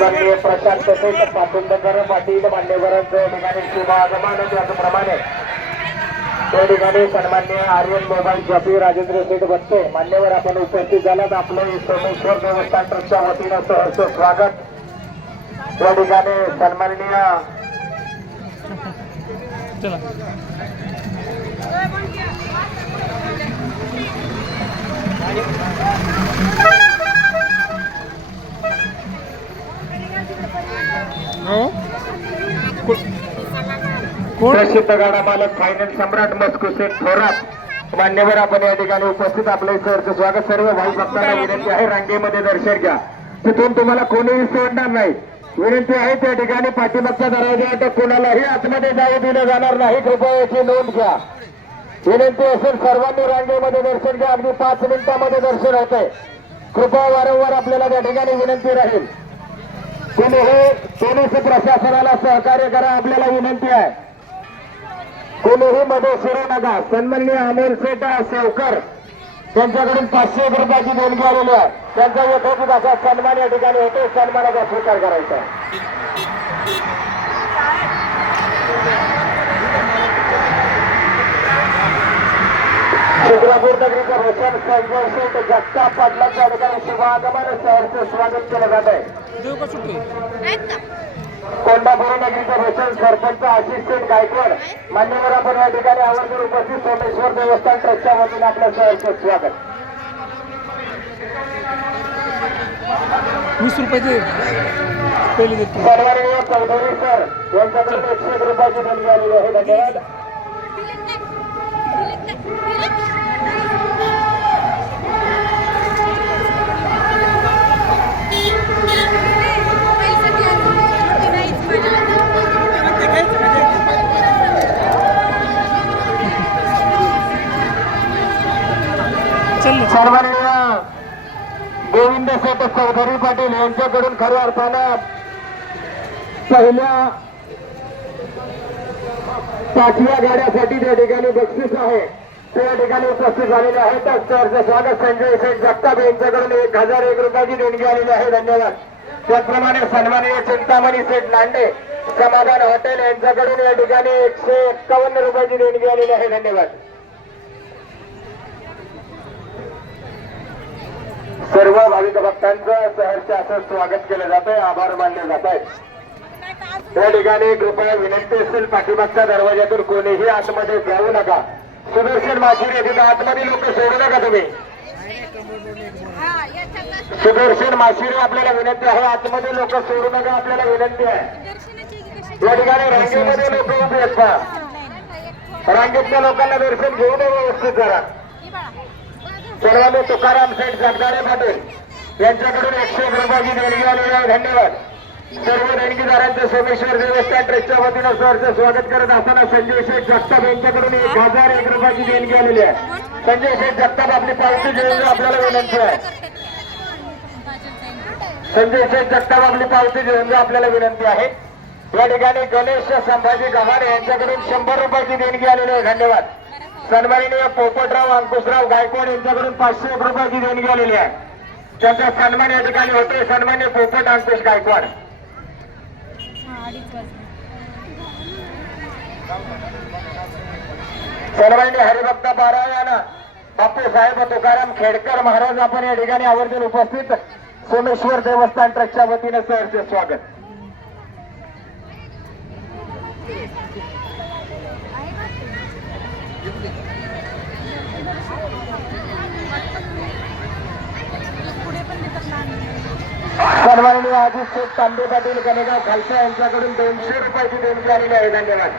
सन्माननीय प्रशांत सेठ पाटुंडकर पाटील मान्यवरांचं ठिकाणी शुभ आगमन त्याचप्रमाणे त्या ठिकाणी सन्माननीय आर्यन मोबाईल शॉपी राजेंद्र सेठ बसते मान्यवर आपण उपस्थित झालात. आपलं सोमेश्वर देवस्थान ट्रस्टच्या वतीनं सहर्ष स्वागत. त्या ठिकाणी सन्माननीय प्रसिद्ध गाडा मालक फायनल सम्राट मस्कू सेठ थोरात मान्यवर आपण या ठिकाणी उपस्थित. आपलं सहर्ष स्वागत. सर्व भाई भक्तांना विनंती आहे रांगेमध्ये दर्शन घ्या. तिथून तुम्हाला कोणीही सोडणार नाही. विनंती आहे त्या ठिकाणी पाठीमागचा दरवाजा कोणालाही आतमध्ये जाऊ दिलं जाणार नाही. कृपया याची नोंद घ्या. विनंती असेल सर्वांनी रांगेमध्ये दर्शन घ्या. अगदी 5 मिनिटांमध्ये दर्शन होतंय. कृपया वारंवार आपल्याला त्या ठिकाणी विनंती राहील. कोणीही प्रशासनाला सहकार्य करा आपल्याला विनंती आहे. कोणीही मध्ये शिरू नका. सन्माननीय अमोल सेठ सेवकर त्यांच्याकडून 500 रुपयाची देणगी आलेली आहे. त्यांचा यथोचित असा सन्मान या ठिकाणी होतो. सन्मानाचा स्वीकार करायचा. शिक्रापूर नगरीचा रोशन संजय शेठ जगताप पाटलांच्या ठिकाणी शुभ आगमन सहर्ष स्वागत केलं जात आहे. कोंडापूर नगरीचा रोशन सरपंच आशिष शेठ गायकवाड मान्यवर आपण या ठिकाणी आवर्जून उपस्थित. सोमेश्वर देवस्थान ट्रस्टच्या वतीने आपलं सहर्ष स्वागत. 20 रुपयाचे पहिले देतो. सन्माननीय चौधरी सर यांच्याकडून 100 रुपयाची देणगी आलेली आहे. धन्यवाद. सन्माननीय गोविंद शेठ चौधरी पाटील यांच्याकडून खऱ्या अर्थानं पहिल्या 5व्या गाड्यासाठी त्या ठिकाणी बक्षीस आहे. त्या ठिकाणी उपस्थित झालेले आहेत. सहर्ष स्वागत. संजय शेठ जगताप यांच्याकडून 1001 रुपयाची देणगी आलेली आहे. धन्यवाद. त्याचप्रमाणे सन्माननीय चिंतामणी सेठ लांडे समाधान हॉटेल यांच्याकडून या ठिकाणी 151 रुपयाची देणगी आलेली आहे. धन्यवाद. सर्व भाविक भक्तांचं सहर्ष असं स्वागत केलं जातंय. आभार मानले जात आहेत. त्या ठिकाणी कृपया विनंती असेल पाठीमागच्या दरवाज्यातून कोणीही आतमध्ये जाऊ नका. सुदर्शन माशिरे तिथे आतमध्ये लोक सोडू नका. तुम्ही सुदर्शन माशिरे आपल्याला विनंती आहे. आतमध्ये लोक सोडू नका. आपल्याला विनंती आहे. या ठिकाणी रांगेमध्ये लोक उभे असतात. रांगेतल्या लोकांना दर्शन घेऊ नये व्यवस्थित करा. सर्वांनी तुकाराम सेठ जगदारे पाटील यांच्याकडून 100 रुपयाची देणगी आलेली आहे. धन्यवाद. सर्व देणगीदारांचं सोमेश्वर देवस्थान ट्रस्टच्या वतीनं सहर्ष स्वागत करत असताना संजय शेठ जगताप यांच्याकडून 1001 रुपयाची देणगी आलेली आहे. संजय शेठ जगताप आपली पावती घेऊन आपल्याला विनंती आहे. संजय शेठ जगताप आपली पावती घेऊन आपल्याला विनंती आहे. या ठिकाणी गणेश संभाजी गव्हाणे यांच्याकडून 100 रुपयाची देणगी आलेली आहे. धन्यवाद. सन्माननीय पोपटराव अंकुशराव गायकवाड यांच्याकडून 500 रुपयाची देणगी आलेली आहे. त्यांचा सन्मान या ठिकाणी होतोय. सन्मान्य पोपट अंकुश गायकवाड. सन्माननीय हरिभक्त पारायण बापू साहेब तुकाराम खेडकर महाराज आपण या ठिकाणी आवर्जून उपस्थित. सोमेश्वर देवस्थान ट्रस्टच्या वतीने सहर्ष स्वागत. सन्माननीय अजित शेठ तांबे पाटील गणेगाव खालसा यांच्याकडून 200 रुपयाची देणगी आलेली आहे. धन्यवाद.